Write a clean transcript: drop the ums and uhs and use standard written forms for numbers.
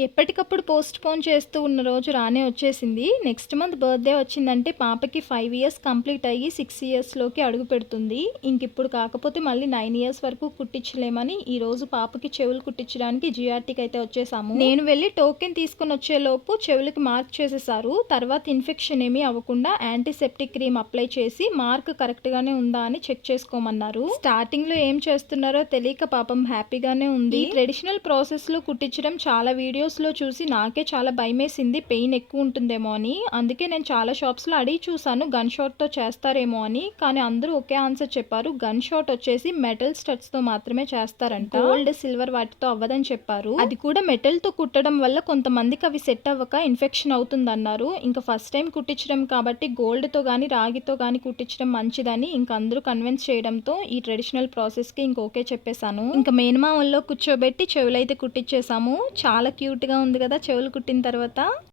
ఎప్పటికప్పుడు పోస్ట్‌పోన్ చేస్తూ ఉన్న రోజు రానే వచ్చేసింది. నెక్స్ట్ మంత్ బర్త్‌డే వచ్చిందంటే పాపకి 5 ఇయర్స్ కంప్లీట్ అయ్యి 6 ఇయర్స్‌లోకి అడుగుపెడుతుంది. ఇంకిప్పుడు కాకపోతే మళ్ళీ 9 ఇయర్స్ వరకు కుట్టించలేమని ఈరోజు పాపకి చెవులు కుట్టించడానికి జిఆర్‌టీకి అయితే వచ్చేసాము. నేను వెళ్ళి టోకెన్ తీసుకొనొచ్చేలోపు చెవులకి మార్క్ చేసేసారు. తర్వాత ఇన్ఫెక్షన్ ఏమీ అవ్వకుండా యాంటీసెప్టిక్ క్రీమ్ అప్లై చేసి మార్క్ కరెక్ట్‌గానే ఉందా అని చెక్ చేసుకోమన్నారు. స్టార్టింగ్‌లో ఏం చేస్తున్నారో తెలియక పాపం హ్యాపీగానే ఉంది. ఈ ట్రెడిషనల్ ప్రాసెస్‌లో కుట్టించడం చాలా వీడియోస్‌లో చూసి నాకే చాలా భయమేసింది. పెయిన్ ఎక్కువ ఉంటుందేమో అని. అందుకే నేను చాలా షాప్స్‌లో అడిగి చూసాను గన్ షాట్‌తో చేస్తారేమో అని. కానీ అందరూ ఒకే ఆన్సర్ చెప్పారు. గన్ షాట్ వచ్చేసి మెటల్ స్టడ్స్‌తో మాత్రమే చేస్తారంట. గోల్డ్, సిల్వర్ వాటితో అవ్వదని చెప్పారు. అది కూడా మెటల్‌తో కుట్టడం వల్ల కొంతమందికి అవి సెట్ అవ్వక ఇన్ఫెక్షన్ అవుతుందన్నారు. ఇంకా ఫస్ట్ టైం కుట్టించడం కాబట్టి గోల్డ్‌తో గానీ, రాగితో గానీ కుట్టించడం మంచిదని ఇంక అందరూ కన్విన్స్ చేయడంతో ఈ ట్రెడిషనల్ ప్రాసెస్‌కి ఇంక ఓకే చెప్పేసాను. ఇంక మేనమామల్లో కూర్చోబెట్టి చెవులైతే కుట్టించేసాము. చాలా క్యూట్‌గా ఉంది కదా చెవులు కుట్టిన తర్వాత.